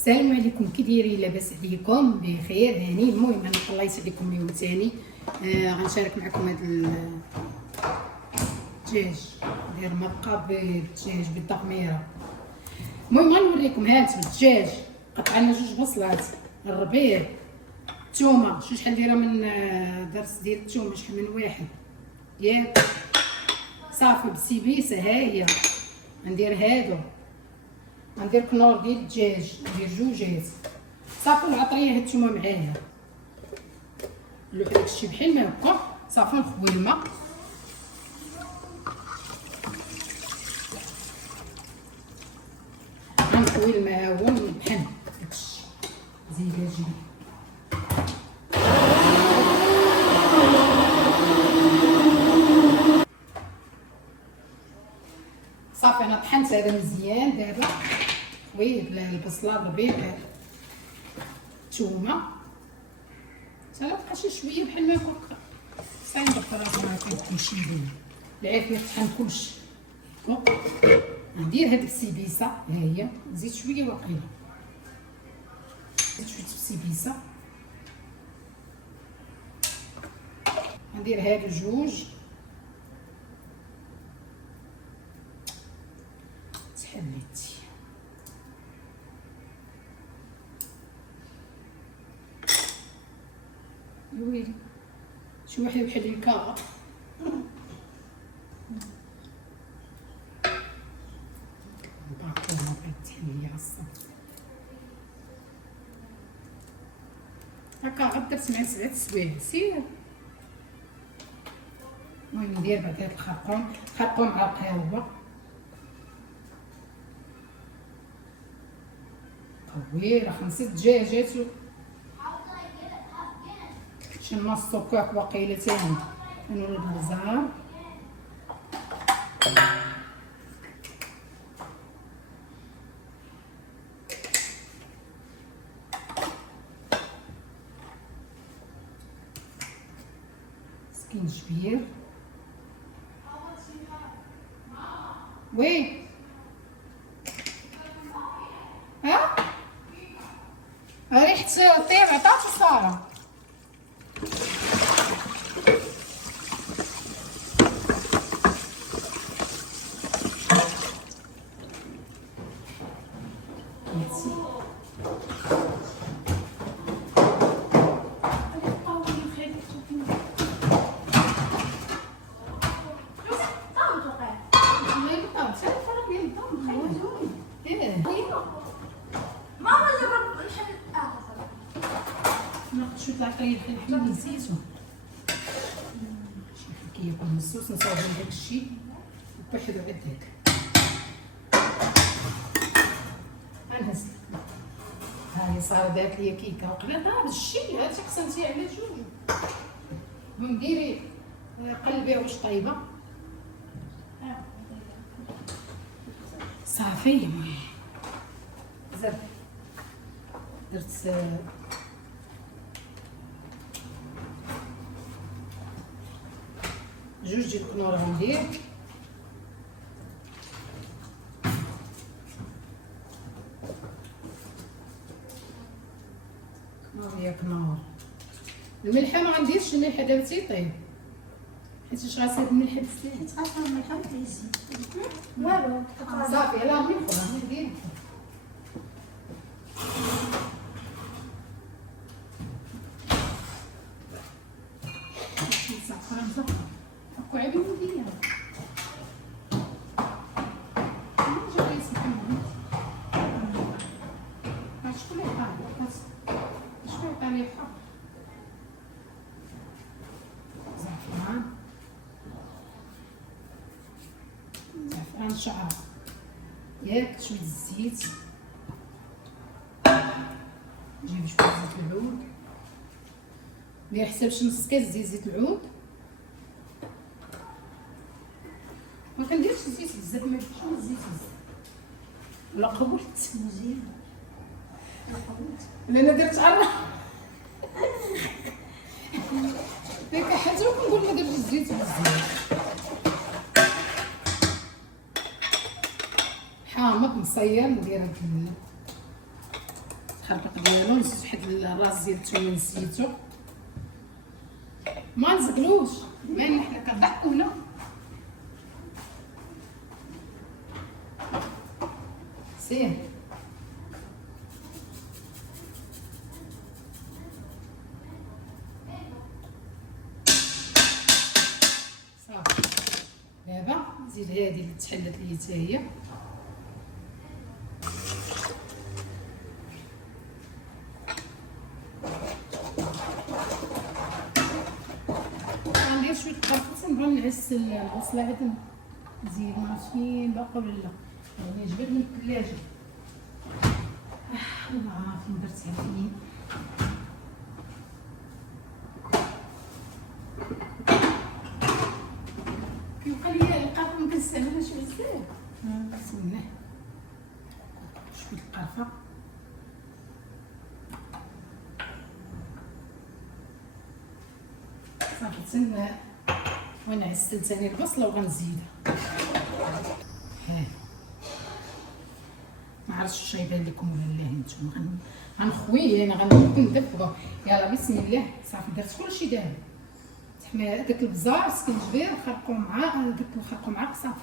السلام عليكم، كي دايرين؟ لاباس عليكم؟ بخير هاني. المهم انا الله يسعدكم يوم ثاني. غنشارك معكم هذا الدجاج داير مرقه بالدجاج بالتقميره. المهم غنوريكم هاد الدجاج. قطعنا 2 بصلات، الربيع، الثومه، شحال دايره من درس ديال الثومه، شحال من واحد ياك صافي بالسيبيسه. ها هي غندير هادو، غندير كنور ديال الدجاج، ندير 2 صافي. العطريه هاد الثومه معاها نلوح داكشي بحال ما هكا. صافي نخوي الماء، غنخوي الماء هو ونطحن داكشي زيداجي. صافي انا طحنت هذا مزيان. دابا خويت البصله، الربيع، الثومه، حتى بقى شي شويه بحال ما هكا. صايب الطراز راه كلشي يبان العافيه، طحن كلشي. ندير هاد السيبيسه، ها هي نزيد شويه واقيلا، نزيد شويه السيبيسه. ندير هادو 2 تحليتي. ويلي شي واحد بحال الكاغا. باقي التحليه الصافي هكا. غدرت مع 7 سوايع سير. المهم ندير بعد هاد الخرقوم معلقه هو طويله. 5 دجاجات شي نص كاك واقيلا تاني. نولد البزار، سكينجبير. وي ها ريحة الطيب عطاتو سارة. شو العطريه ديال الحليب نسيتو، شي كيكون مسوس نصاوبو داكشي وبحدو على هكا. غنهز ها هي صار دارت ليا كيكه وقبل هذا الشيء هاتي قسمتي على 2. المهم ديري قلبي واش طايبه صافي. المهم زرت درت 2 ديال الكنور غندير. كنور يا كنور. الملحه ما غنديرش الملحه دابا تيطيب، حيت غاسير الملح بزاف. حيت غنحط الملحه وتيزيد والو صافي. يلاه من فوق ندير زعفران زهر هكا عيب ندير. جا يسمح محمد شكون اللي عطاني شكون اللي عطاني الحق. زعفران شعر ياك، شويه الزيت، نجيب شويه زيت العود، ندير حساب شي نص كاس زيت العود. ما كنديرش الزيت بزاف، ما درتش الزيت بزاف ولا قبلت مزيان. لا انا درت عرا ديك حاجه وكنقول ما درتش الزيت بزاف. حامض مصير ندير هاد التخربيق ديالو. نزيد واحد الراس ديال الثومه نسيتو، ما نزقلوش باين حنا كنضحكونا. سير صافي. دابا نزيد هذه اللي تحلت لي حتى هي. غندير شويه القرفه، نبغي نعس البصله هذا نزيد، ما عرفتش فين باقا ولا لا، يعني جبت من الثلاجه. الله فين درتها فين. كيبقى لي القرفه ما كنستعملهاش بزاف. بسم الله، شويه القرفه. صافي تسنى وانا عسلت ثاني البصله وغنزيدها. ها ما عرفتش واش يبان لكم ولا لا. نتوما غنخويه انا غندبغو. يلا بسم الله. صافي درت كلشي دابا. تحمى داك البزار السكنجبير خرقوا معاه، درت نخرقوا معاه صافي.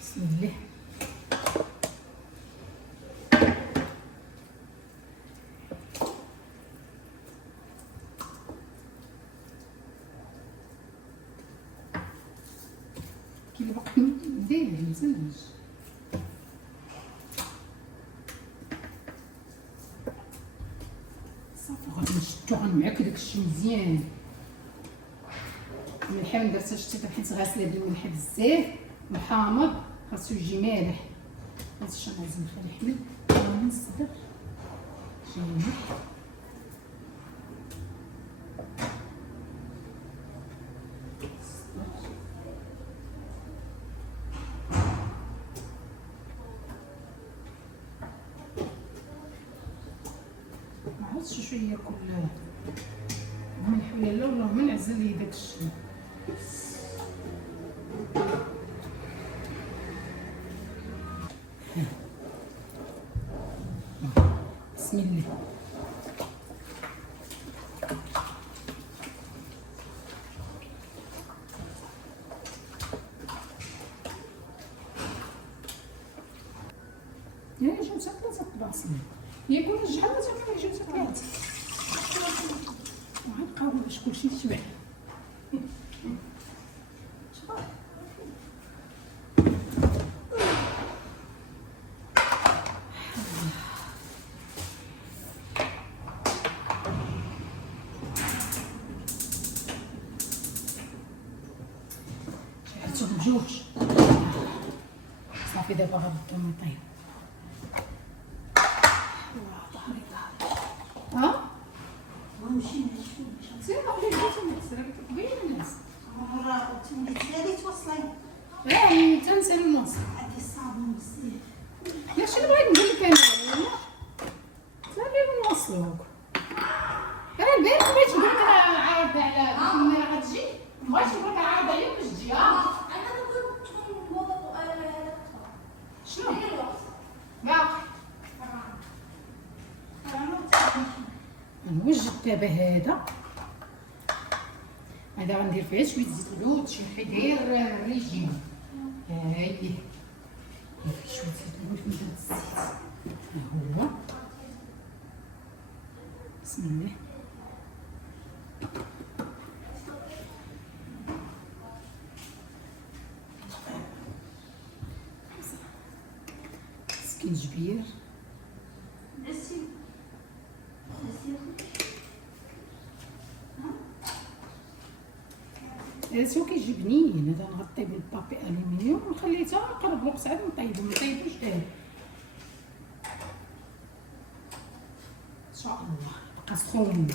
بسم الله. كي باقي ندير مزيانش. صافي غادي نشدو غنمعك داكشي مزيان. الملحه ما درتهاش حتى حيت غاسله بالملح بزاف وحامض، خاصو يجي مالح. هادشي لازم نخلي حمل نصدر شي ملح. ما عرفتش شنو ياكل ملح ولا لا، والله ما نعزل لي داكشي. بسم الله. يعني جاو حتى 3 البصل ياكل الجحر حتى جاو حتى 3 وغنبقاو باش كلشي يشبع. شعلتهم بجوج صافي. دابا غنبداو نطيب. ظهري ها ونمشي نشوف. سير ولي بغيتو نكسر كبير الناس. مرة تمدي توصلي. لا تنسى النص. عندي الصابون بزاف. يا شنو بغيت نقول لك انا ولا صافي نوصلوك. انا البارح بغيت نقول لك انا عارضه على كيما غتجي، بغيت نقول لك عارضه عليك باش تجي. أنا نقول تكون موضوع شنو باقي نوجد دابا هذا غندير فيه شويه زيت اللوت، شي حدير ريجيم. هاي فيه شويه زيت اللوت من هاد الزيت. ها هو بسم الله. سكنجبير سو كيجي بنين. هذا نغطيه بالبابي الومنيوم ونخليه حتى قرب الوقت عاد نطيبو. ما نطيبوش دابا ان شاء الله. بقى سخون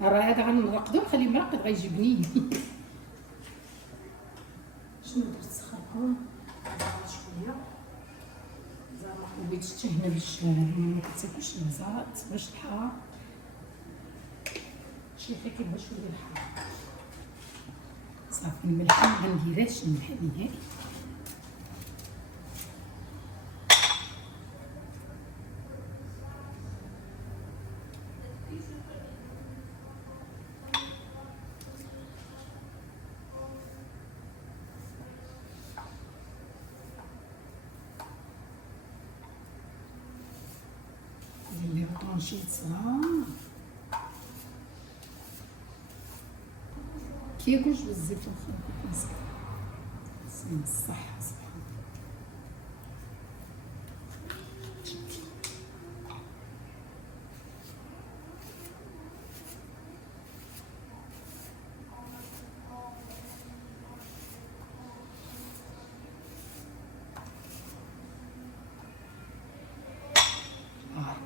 راه هذا غنرقدو نخليه مرقد غيجي بنين. شنو درت سخرقون شويه زعما ما بغيتش حتى هنا باش ما كتاكلش الزهر باش الحار. شي حاجه كيبغي شويه الحار. صافي الملح ما غنديرهاش الملح نهائي. طرونشيت صغار كياكلش بالزيتون خويا مسكين. بسم الصحة سبحان الله.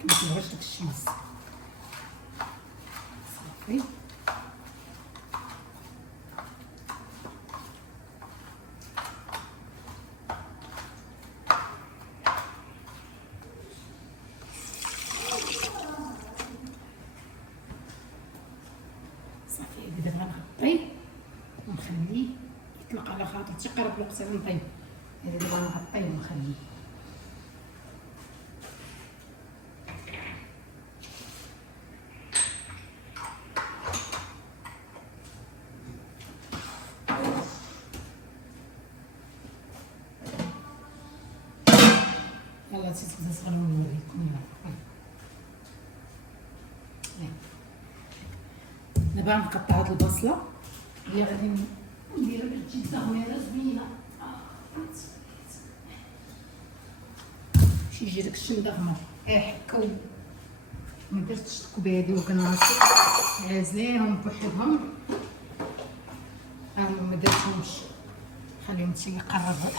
كنبغيش داك الشمس صافي. صافي دابا غنغطيه ونخليه يطلق على خاطر تقرب الوقت غنطيب. دابا غنغطيه ونخليه. يلا تيتبدا صغير ونوريكم. يلا دابا غنقطع هاد البصله اللي غادي نديرها كتجي تغميره زوينه. باش يجي داك الشيء مدغمر. حكا ما درتش الكبادي وكناصي عازلينهم بوحدهم. ما درتهمش خليهم تيقربوا.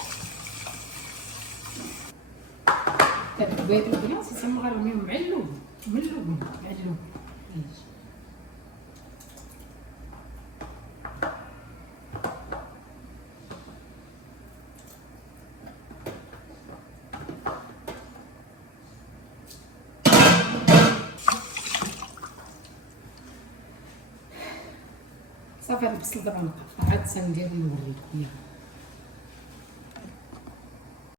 الكبادي والبنات تما غنرميهم معلوم معلوم. صافي هاد البصل دابا نقطع عاد تندير نوريكم.